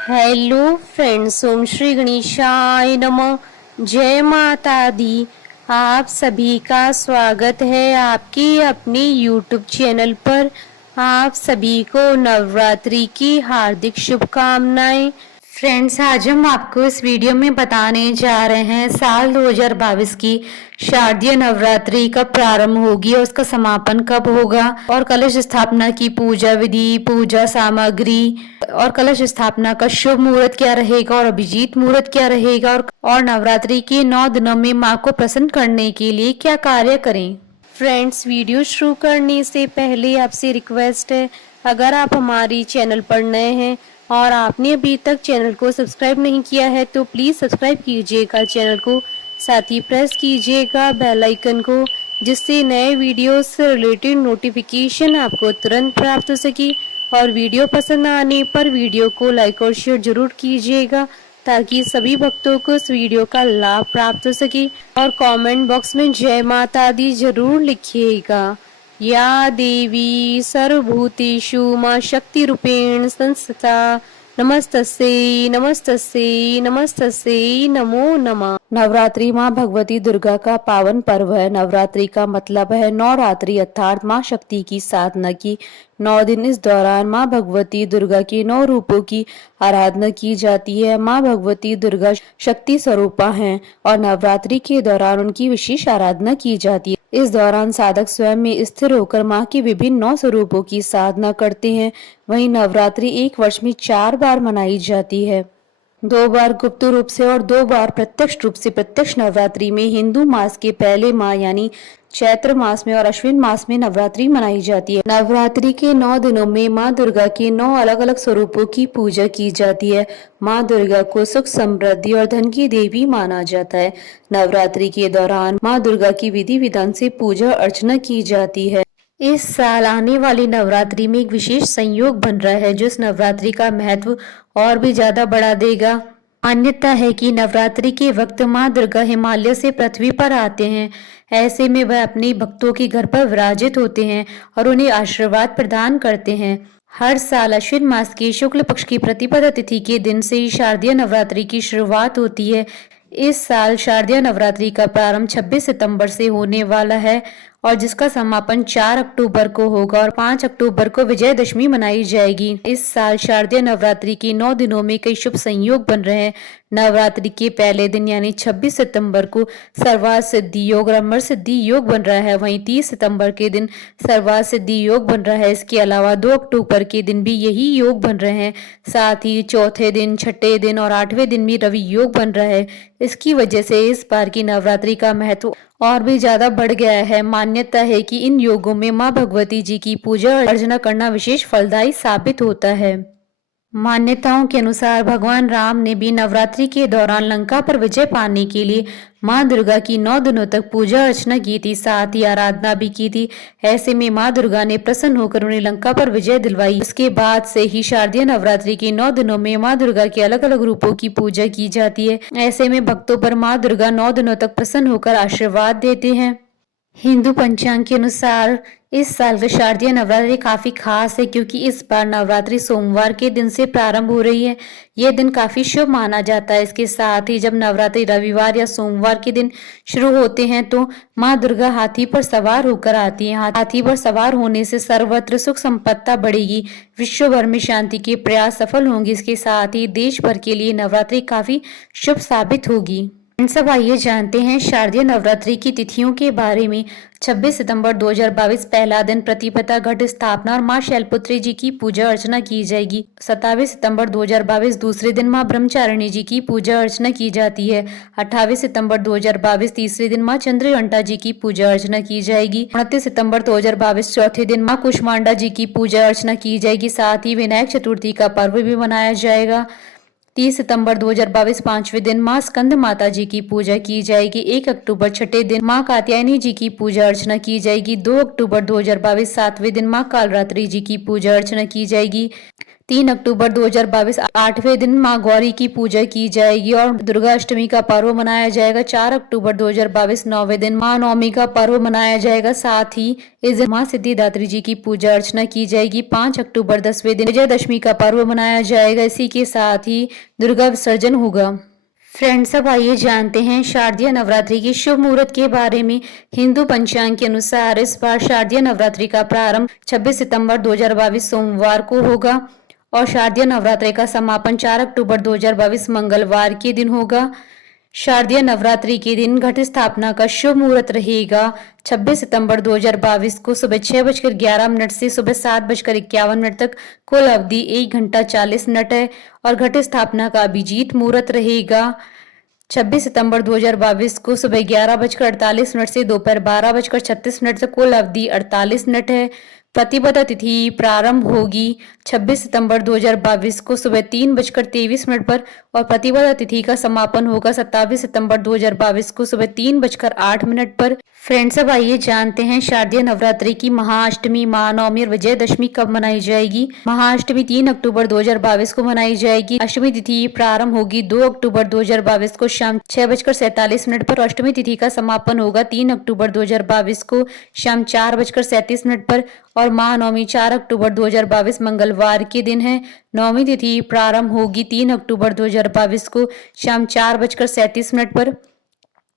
Hello friends, ओम श्री गणेशाय नमः। जय माता दी। आप सभी का स्वागत है आपके अपने यूट्यूब चैनल पर। आप सभी को नवरात्रि की हार्दिक शुभकामनाएं। फ्रेंड्स, आज हम आपको इस वीडियो में बताने जा रहे हैं साल 2022 की शारदीय नवरात्रि कब प्रारंभ होगी और उसका समापन कब होगा, और कलश स्थापना की पूजा विधि, पूजा सामग्री और कलश स्थापना का शुभ मुहूर्त क्या रहेगा और अभिजीत मुहूर्त क्या रहेगा, और नवरात्रि के 9 दिनों में मां को प्रसन्न करने के लिए क्या कार्य करें। फ्रेंड्स, वीडियो शुरू करने से पहले आपसे रिक्वेस्ट है, अगर आप हमारी चैनल पर नए हैं और आपने अभी तक चैनल को सब्सक्राइब नहीं किया है तो प्लीज़ सब्सक्राइब कीजिएगा चैनल को, साथ ही प्रेस कीजिएगा बेल आइकन को, जिससे नए वीडियो से रिलेटेड नोटिफिकेशन आपको तुरंत प्राप्त हो सके। और वीडियो पसंद आने पर वीडियो को लाइक और शेयर जरूर कीजिएगा ताकि सभी भक्तों को इस वीडियो का लाभ प्राप्त हो सके। और कमेंट बॉक्स में जय माता दी जरूर लिखिएगा। या देवी सर्वभूतेषु मां शक्ति रूपेण संस्थिता, नमस्तस्यै नमस्तस्यै नमस्तस्यै नमो नमः। नवरात्रि माँ भगवती दुर्गा का पावन पर्व है। नवरात्रि का मतलब है नवरात्रि अर्थात माँ शक्ति की साधना की 9 दिन। इस दौरान माँ भगवती दुर्गा के 9 रूपों की आराधना की जाती है। माँ भगवती दुर्गा शक्ति स्वरूपा हैं और नवरात्रि के दौरान उनकी विशेष आराधना की जाती है। इस दौरान साधक स्वयं में स्थिर होकर माँ के विभिन्न 9 स्वरूपों की साधना करते हैं। वहीं नवरात्रि एक वर्ष में 4 बार मनाई जाती है, 2 बार गुप्त रूप से और 2 बार प्रत्यक्ष रूप से। प्रत्यक्ष नवरात्रि में हिंदू मास के पहले माह यानी चैत्र मास में और अश्विन मास में नवरात्रि मनाई जाती है। नवरात्रि के 9 दिनों में माँ दुर्गा के 9 अलग अलग स्वरूपों की पूजा की जाती है। माँ दुर्गा को सुख, समृद्धि और धन की देवी माना जाता है। नवरात्रि के दौरान माँ दुर्गा की विधि विधान से पूजा अर्चना की जाती है। इस साल आने वाली नवरात्रि में एक विशेष संयोग बन रहा है जो इस नवरात्रि का महत्व और भी ज्यादा बढ़ा देगा। मान्यता है कि नवरात्रि के वक्त माँ दुर्गा हिमालय से पृथ्वी पर आते हैं। ऐसे में वह अपने भक्तों के घर पर विराजित होते हैं और उन्हें आशीर्वाद प्रदान करते हैं। हर साल अश्विन मास की शुक्ल पक्ष की प्रतिपदा तिथि के दिन से ही शारदीय नवरात्रि की शुरुआत होती है। इस साल शारदीय नवरात्रि का प्रारंभ 26 सितंबर से होने वाला है और जिसका समापन 4 अक्टूबर को होगा और 5 अक्टूबर को विजयदशमी मनाई जाएगी। इस साल शारदीय नवरात्रि के 9 दिनों में कई शुभ संयोग बन रहे हैं। नवरात्रि के पहले दिन यानी 26 सितंबर को सर्वार्थ सिद्धि योग और अमर सिद्धि योग बन रहा है। वहीं 30 सितंबर के दिन सर्वार्थ सिद्धि योग बन रहा है। इसके अलावा 2 अक्टूबर के दिन भी यही योग बन रहे हैं। साथ ही चौथे दिन, छठे दिन और 8वें दिन भी रवि योग बन रहा है। इसकी वजह से इस बार की नवरात्रि का महत्व और भी ज्यादा बढ़ गया है। मान्यता है कि इन योगों में माँ भगवती जी की पूजा अर्चना करना विशेष फलदायी साबित होता है। मान्यताओं के अनुसार भगवान राम ने भी नवरात्रि के दौरान लंका पर विजय पाने के लिए माँ दुर्गा की 9 दिनों तक पूजा अर्चना की थी, साथ ही आराधना भी की थी। ऐसे में माँ दुर्गा ने प्रसन्न होकर उन्हें लंका पर विजय दिलवाई। उसके बाद से ही शारदीय नवरात्रि के 9 दिनों में माँ दुर्गा के अलग अलग रूपों की पूजा की जाती है। ऐसे में भक्तों पर माँ दुर्गा 9 दिनों तक प्रसन्न होकर आशीर्वाद देते हैं। हिंदू पंचांग के अनुसार इस साल का शारदीय नवरात्रि काफी खास है क्योंकि इस बार नवरात्रि सोमवार के दिन से प्रारंभ हो रही है। यह दिन काफी शुभ माना जाता है। इसके साथ ही जब नवरात्रि रविवार या सोमवार के दिन शुरू होते हैं तो माँ दुर्गा हाथी पर सवार होकर आती है। हाथी पर सवार होने से सर्वत्र सुख संपत्ता बढ़ेगी, विश्व भर में शांति के प्रयास सफल होंगे। इसके साथ ही देश भर के लिए नवरात्रि काफी शुभ साबित होगी। सब आइए जानते हैं शारदीय नवरात्रि की तिथियों के बारे में। 26 सितंबर 2022 पहला दिन प्रतिपदा घट स्थापना और मां शैलपुत्री जी की पूजा अर्चना की जाएगी। 27 सितंबर 2022 दूसरे दिन मां ब्रह्मचारिणी जी की पूजा अर्चना की जाती है। 28 सितंबर 2022 तीसरे दिन मां चंद्रघंटा जी की पूजा अर्चना की जाएगी। 29 सितंबर 2022 चौथे दिन मां कुष्मांडा जी की पूजा अर्चना की जाएगी। साथ ही विनायक चतुर्थी का पर्व भी मनाया जाएगा। 30 सितंबर 2022 पांचवें दिन मां स्कंद माता जी की पूजा की जाएगी। 1 अक्टूबर छठे दिन मां कात्यायनी जी की पूजा अर्चना की जाएगी। 2 अक्टूबर 2022 सातवें दिन मां कालरात्रि जी की पूजा अर्चना की जाएगी। 3 अक्टूबर 2022 8वें दिन मां गौरी की पूजा की जाएगी और दुर्गा अष्टमी का पर्व मनाया जाएगा। 4 अक्टूबर 2022 9वें दिन मां नवमी का पर्व मनाया जाएगा। साथ ही इस दिन मां सिद्धिदात्री जी की पूजा अर्चना की जाएगी। 5 अक्टूबर 10वें दिन विजयदशमी का पर्व मनाया जाएगा। इसी के साथ ही दुर्गा विसर्जन होगा। फ्रेंड्स, अब आइए जानते हैं शारदीय नवरात्रि की शुभ मुहूर्त के बारे में। हिंदू पंचांग के अनुसार इस बार शारदीय नवरात्रि का प्रारंभ 26 सितंबर 2022 सोमवार को होगा और शारदीय नवरात्रि का समापन 4 अक्टूबर 2022 मंगलवार के दिन होगा। शारदीय नवरात्रि के दिन घट स्थापना का शुभ मुहूर्त रहेगा 26 सितंबर 2022 को सुबह 6:11 से सुबह 7:51 तक। कुल अवधि 1 घंटा 40 मिनट है और घट स्थापना का अभिजीत मुहूर्त रहेगा 26 सितंबर 2022 को सुबह 11:48 से दोपहर 12:36 तक। कुल अवधि 48 मिनट है। प्रतिपदा तिथि प्रारंभ होगी 26 सितंबर 2022 को सुबह 3:23 पर और प्रतिपदा तिथि का समापन होगा 27 सितंबर 2022 को सुबह 3:08 पर। फ्रेंड्स, अब आइए जानते हैं शारदीय नवरात्रि की महाअष्टमी, महानवमी और विजयदशमी कब मनाई जाएगी। महाअष्टमी 3 अक्टूबर 2022 को मनाई जाएगी। अष्टमी तिथि प्रारंभ होगी 2 अक्टूबर 2022 को शाम 6:47 पर। अष्टमी तिथि का समापन होगा 3 अक्टूबर 2022 को शाम 4:37 पर और महानवमी 4 अक्टूबर 2022 मंगलवार के दिन है। नवमी तिथि प्रारंभ होगी 3 अक्टूबर 2022 को शाम 4:37 पर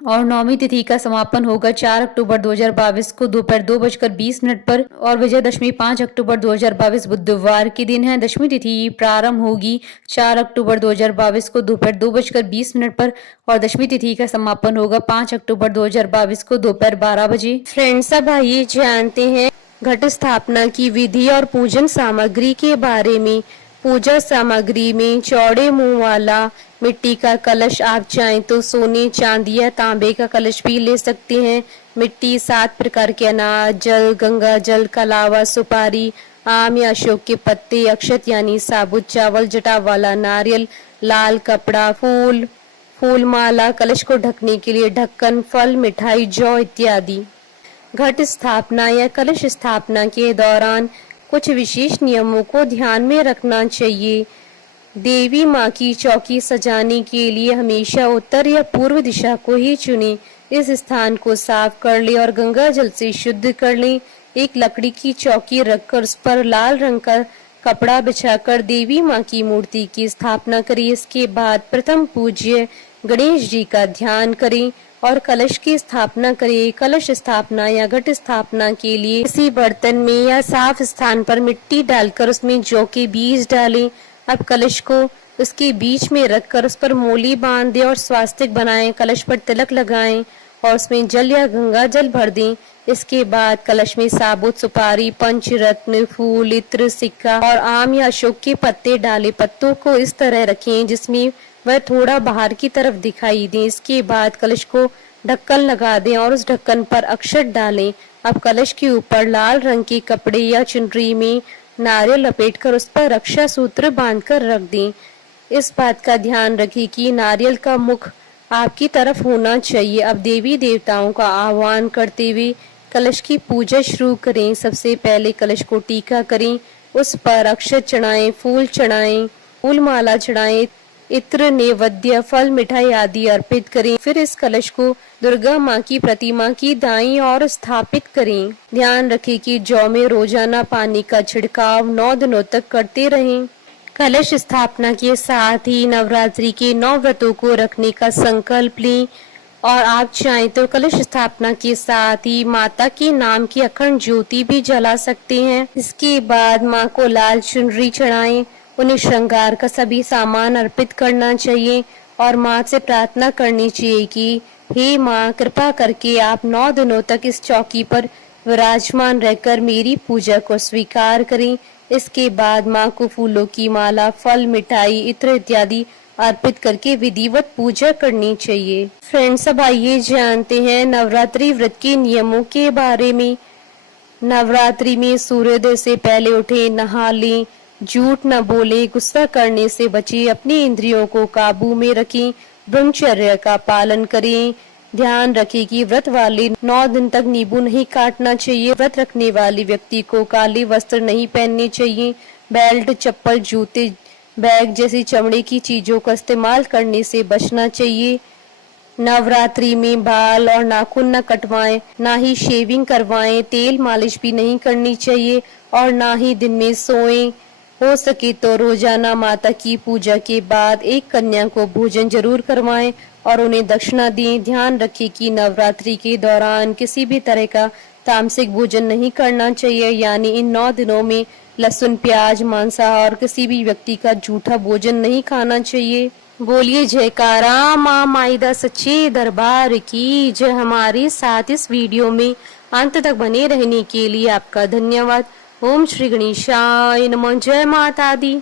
और नवमी तिथि का समापन होगा 4 अक्टूबर 2022 को दोपहर 2:20 पर और विजयदशमी 5 अक्टूबर 2022 बुधवार के दिन है। दशमी तिथि प्रारंभ होगी 4 अक्टूबर 2022 को दोपहर 2:20 पर और दशमी तिथि का समापन होगा 5 अक्टूबर 2022 को दोपहर 12 बजे। फ्रेंड्स, अब आइए जानते हैं घट स्थापना की विधि और पूजन सामग्री के बारे में। पूजा सामग्री में चौड़े मुंह वाला मिट्टी का कलश, आप चाहें तो सोने, चांदी या तांबे का कलश भी ले सकते हैं। मिट्टी, 7 प्रकार के अनाज, जल, गंगा जल, कलावा, सुपारी, आम या अशोक के पत्ते, अक्षत यानी साबुत चावल, जटा वाला नारियल, लाल कपड़ा, फूल माला, कलश को ढकने के लिए ढक्कन, फल, मिठाई, जौ इत्यादि। घट स्थापना या कलश स्थापना के दौरान कुछ विशेष नियमों को ध्यान में रखना चाहिए। देवी माँ की चौकी सजाने के लिए हमेशा उत्तर या पूर्व दिशा को ही चुनें। इस स्थान को साफ कर ले और गंगा जल से शुद्ध कर लें। एक लकड़ी की चौकी रखकर उस पर लाल रंग का कपड़ा बिछाकर देवी माँ की मूर्ति की स्थापना करें। इसके बाद प्रथम पूज्य गणेश जी का ध्यान करें और कलश की स्थापना करें। कलश स्थापना या घट स्थापना के लिए किसी बर्तन में या साफ स्थान पर मिट्टी डालकर उसमें जौ के बीज डालें। अब कलश को उसके बीच में रखकर उस पर मोली बांध दें और स्वास्तिक बनाएं। कलश पर तिलक लगाएं और उसमें जल या गंगा जल भर दें। इसके बाद कलश में साबुत सुपारी, पंचरत्न, फूल, इत्र, सिक्का और आम या अशोक के पत्ते डालें। पत्तों को इस तरह रखें जिसमें वह थोड़ा बाहर की तरफ दिखाई दे। इसके बाद कलश को ढक्कन लगा दें और उस ढक्कन पर अक्षत डालें। अब कलश के ऊपर लाल रंग के कपड़े या चुनरी में नारियल लपेटकर उस पर रक्षा सूत्र बांधकर रख दें। इस बात का ध्यान रखें कि नारियल का मुख आपकी तरफ होना चाहिए। अब देवी देवताओं का आह्वान करते हुए कलश की पूजा शुरू करें। सबसे पहले कलश को टीका करें, उस पर अक्षत चढ़ाएं, फूल चढ़ाएं, फूल माला चढ़ाएं, इत्र, नैवेद्य, फल, मिठाई आदि अर्पित करें। फिर इस कलश को दुर्गा माँ की प्रतिमा की दाईं ओर स्थापित करें। ध्यान रखें कि जौ में रोजाना पानी का छिड़काव 9 दिनों तक करते रहें। कलश स्थापना के साथ ही नवरात्रि के 9 व्रतों को रखने का संकल्प लें और आप चाहें तो कलश स्थापना के साथ ही माता के नाम की अखंड ज्योति भी जला सकते हैं। इसके बाद माँ को लाल चुनरी चढ़ाएं। उन्हें श्रृंगार का सभी सामान अर्पित करना चाहिए और माँ से प्रार्थना करनी चाहिए कि हे माँ, कृपा करके आप 9 दिनों तक इस चौकी पर विराजमान रहकर मेरी पूजा को स्वीकार करें। इसके बाद माँ को फूलों की माला, फल, मिठाई, इत्र इत्यादि अर्पित करके विधिवत पूजा करनी चाहिए। फ्रेंड्स, अब आइए जानते हैं नवरात्रि व्रत के नियमों के बारे में। नवरात्रि में सूर्योदय से पहले उठे, नहा लें, झूठ न बोले, गुस्सा करने से बचे, अपनी इंद्रियों को काबू में रखें, ब्रह्मचर्य का पालन करें। ध्यान रखें कि व्रत वाले 9 दिन तक नींबू नहीं काटना चाहिए। व्रत रखने वाले व्यक्ति को काले वस्त्र नहीं पहनने चाहिए। बेल्ट, चप्पल, जूते, बैग जैसी चमड़े की चीजों का इस्तेमाल करने से बचना चाहिए। नवरात्रि में बाल और नाखून न कटवाएं, ना ही शेविंग करवाएं, तेल मालिश भी नहीं करनी चाहिए और ना ही दिन में सोएं। हो सके तो रोजाना माता की पूजा के बाद एक कन्या को भोजन जरूर करवाएं और उन्हें दक्षिणा दें। ध्यान रखें कि नवरात्रि के दौरान किसी भी तरह का तामसिक भोजन नहीं करना चाहिए, यानी इन 9 दिनों में लहसुन, प्याज, मांसाहार किसी भी व्यक्ति का झूठा भोजन नहीं खाना चाहिए। बोलिए जयकारा माँ माईदा सच्चे दरबार की जय। हमारे साथ इस वीडियो में अंत तक बने रहने के लिए आपका धन्यवाद। ओम श्री गणेशाय नमः। जय माता दी।